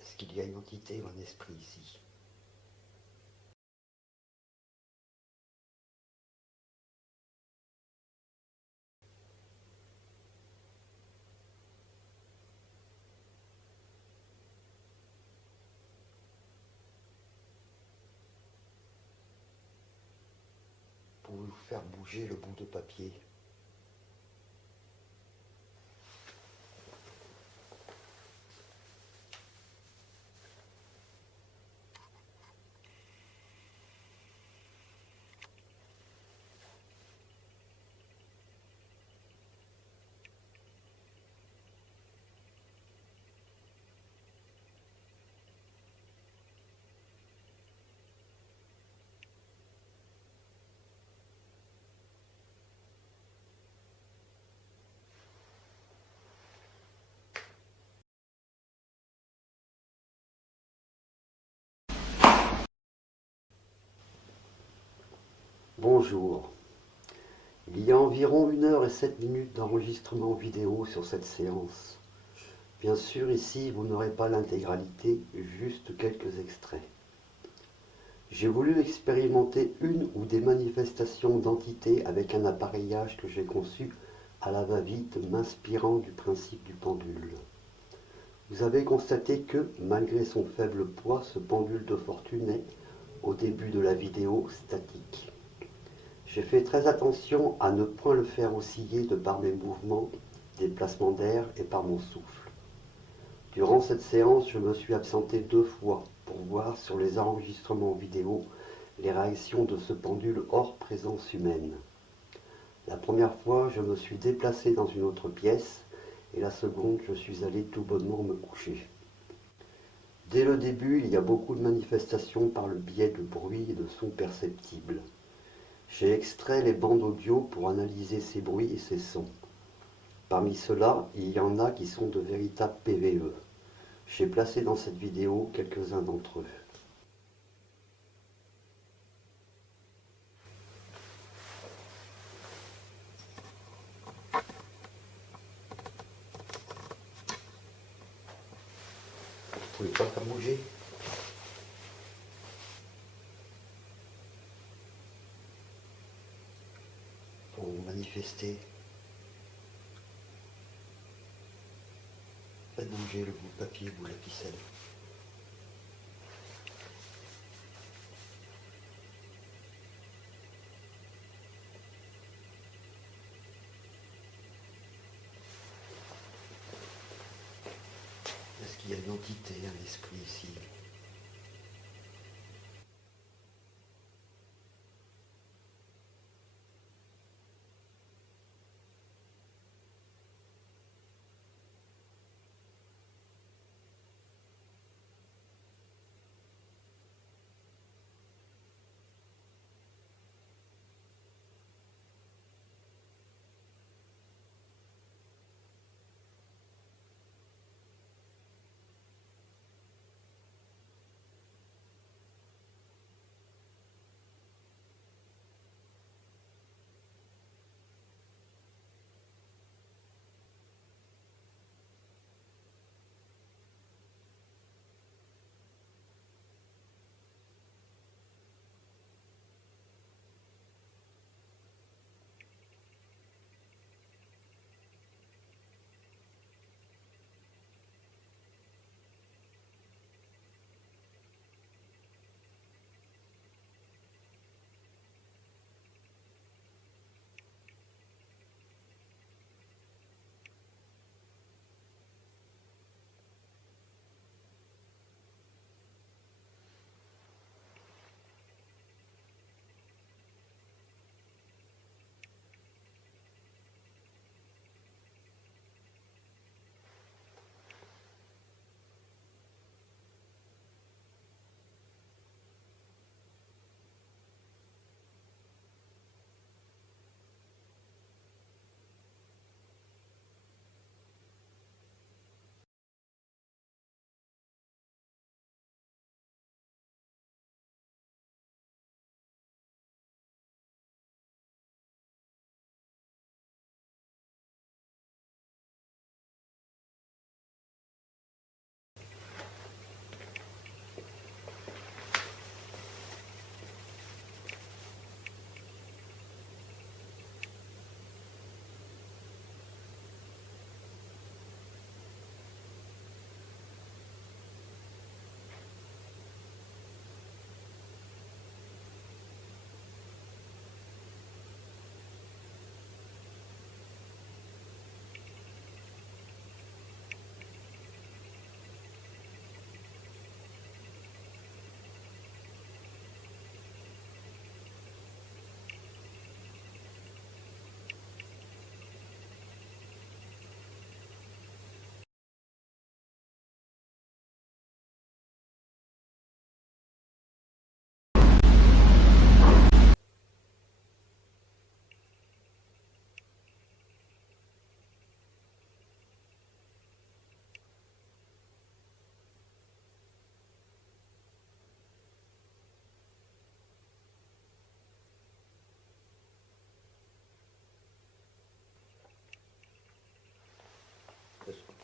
Est-ce qu'il y a une entité ou un esprit ici? Pouvez-vous faire bouger le bout de papier? Bonjour. Il y a environ 1 h et 7 minutes d'enregistrement vidéo sur cette séance. Bien sûr, ici, vous n'aurez pas l'intégralité, juste quelques extraits. J'ai voulu expérimenter une ou des manifestations d'entités avec un appareillage que j'ai conçu à la va-vite, m'inspirant du principe du pendule. Vous avez constaté que, malgré son faible poids, ce pendule de fortune est, au début de la vidéo, statique. J'ai fait très attention à ne point le faire osciller de par mes mouvements, déplacements d'air et par mon souffle. Durant cette séance, je me suis absenté 2 fois pour voir sur les enregistrements vidéo les réactions de ce pendule hors présence humaine. La première fois, je me suis déplacé dans une autre pièce et la seconde, je suis allé tout bonnement me coucher. Dès le début, il y a beaucoup de manifestations par le biais de bruits et de sons perceptibles. J'ai extrait les bandes audio pour analyser ces bruits et ces sons. Parmi ceux-là, il y en a qui sont de véritables PVE. J'ai placé dans cette vidéo quelques-uns d'entre eux. Vous pouvez pas faire bouger? Pour vous manifester. Faites bouger le bout de papier ou la ficelle. Est-ce qu'il y a une entité, un esprit ici?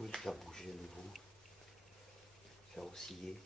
pouvez le faire bouger à nouveau, faire osciller.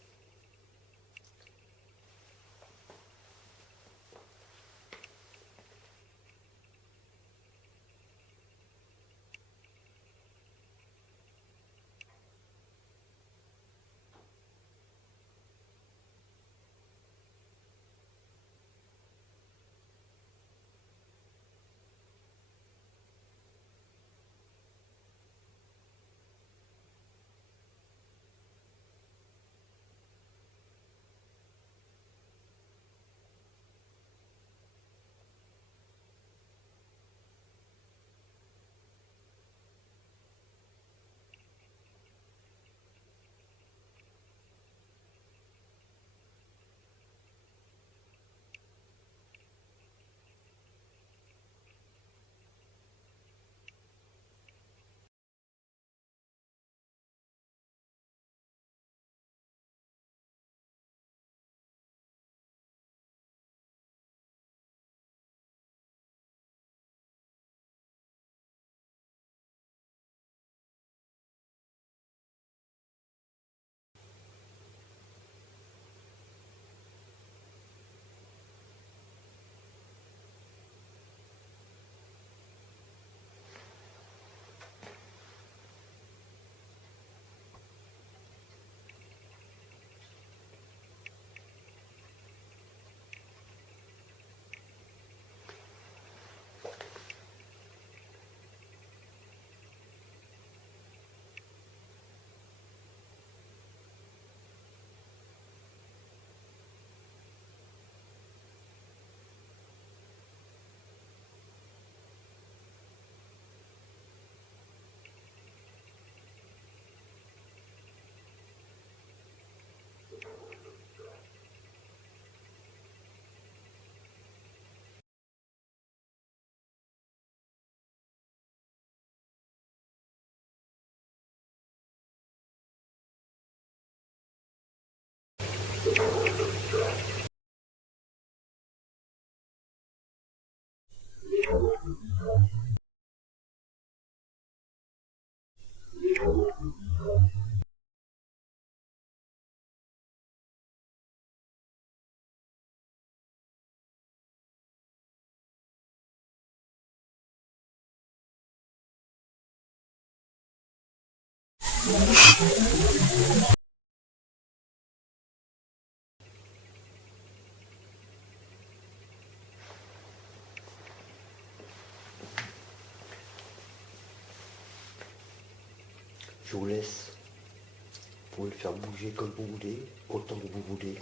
Je vous laisse. Vous pouvez le faire bouger comme vous voulez, autant que vous voulez.